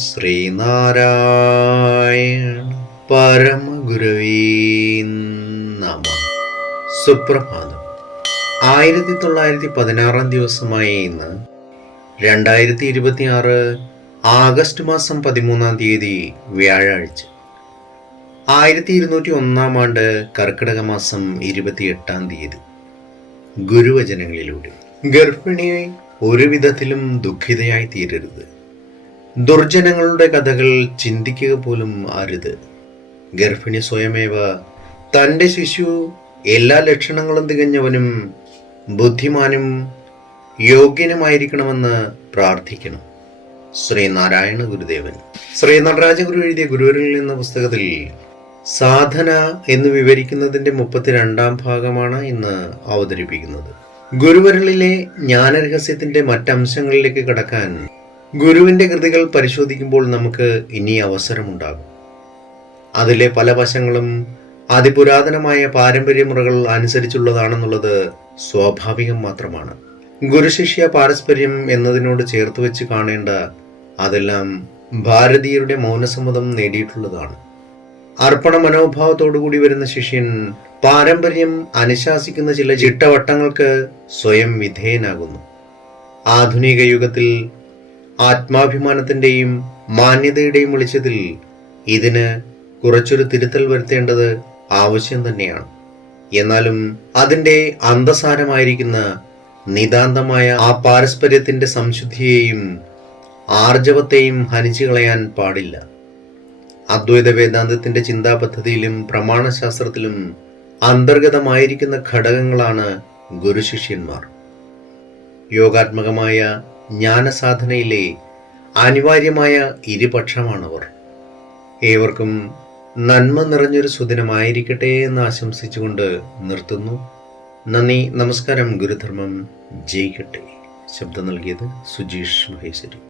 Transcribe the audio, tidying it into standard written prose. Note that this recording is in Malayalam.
ശ്രീനാരായണ പരമഗുരവേ നമ. സുപ്രഭാതം. 1916 ദിവസമായ ഇന്ന് 2026 ആഗസ്റ്റ് മാസം 13 വ്യാഴാഴ്ച. 1201 ആണ്ട് കർക്കിടക മാസം 28 ഗുരുവചനങ്ങളിലൂടെ ഗർഭിണി ഒരു വിധത്തിലും ദുഃഖിതയായി തീരരുത്. ദുർജനങ്ങളുടെ കഥകൾ ചിന്തിക്കുക പോലും അരുത്. ഗർഭിണി സ്വയമേവ തൻ്റെ ശിശു എല്ലാ ലക്ഷണങ്ങളും തികഞ്ഞവനും ബുദ്ധിമാനും യോഗ്യനുമായിരിക്കണമെന്ന് പ്രാർത്ഥിക്കണം. ശ്രീനാരായണ ഗുരുദേവൻ. ശ്രീ നടരാജ ഗുരു എഴുതിയ ഗുരുവരിൽ എന്ന പുസ്തകത്തിൽ സാധന എന്ന് വിവരിക്കുന്നതിൻ്റെ 32 ഭാഗമാണ് ഇന്ന് അവതരിപ്പിക്കുന്നത്. ഗുരുവരളിലെ ജ്ഞാനരഹസ്യത്തിന്റെ മറ്റംശങ്ങളിലേക്ക് കടക്കാൻ ഗുരുവിന്റെ കൃതികൾ പരിശോധിക്കുമ്പോൾ നമുക്ക് ഇനി അവസരമുണ്ടാകും. അതിലെ പല വശങ്ങളും അതിപുരാതനമായ പാരമ്പര്യമുറകൾ അനുസരിച്ചുള്ളതാണെന്നുള്ളത് സ്വാഭാവികം മാത്രമാണ്. ഗുരുശിഷ്യ പാരസ്പര്യം എന്നതിനോട് ചേർത്ത് വെച്ച് കാണേണ്ട അതെല്ലാം ഭാരതീയരുടെ മൗനസമ്മതം നേടിയിട്ടുള്ളതാണ്. അർപ്പണ മനോഭാവത്തോടുകൂടി വരുന്ന ശിഷ്യൻ പാരമ്പര്യം അനുശാസിക്കുന്ന ചില ചിട്ടവട്ടങ്ങൾക്ക് സ്വയം വിധേയനാകുന്നു. ആധുനിക യുഗത്തിൽ ആത്മാഭിമാനത്തിൻ്റെയും മാന്യതയുടെയും വെളിച്ചത്തിൽ ഇതിന് കുറച്ചൊരു തിരുത്തൽ വരുത്തേണ്ടത് ആവശ്യം തന്നെയാണ്. എന്നാലും അതിൻ്റെ അന്തസാരമായിരിക്കുന്ന നിതാന്തമായ ആ പാരസ്പര്യത്തിൻ്റെ സംശുദ്ധിയെയും ആർജവത്തെയും ഹനിച്ചു കളയാൻ പാടില്ല. അദ്വൈത വേദാന്തത്തിന്റെ ചിന്താ പദ്ധതിയിലും പ്രമാണശാസ്ത്രത്തിലും അന്തർഗതമായിരിക്കുന്ന ഘടകങ്ങളാണ് ഗുരുശിഷ്യന്മാർ. യോഗാത്മകമായ ജ്ഞാനസാധനയിലെ അനിവാര്യമായ ഇരുപക്ഷമാണവർ. ഏവർക്കും നന്മ നിറഞ്ഞൊരു സുദിനമായിരിക്കട്ടെ എന്ന് ആശംസിച്ചുകൊണ്ട് നിർത്തുന്നു. നന്ദി, നമസ്കാരം. ഗുരുധർമ്മം ജയിക്കട്ടെ. ശബ്ദം നൽകിയത് സുജീഷ് മഹേശ്വരി.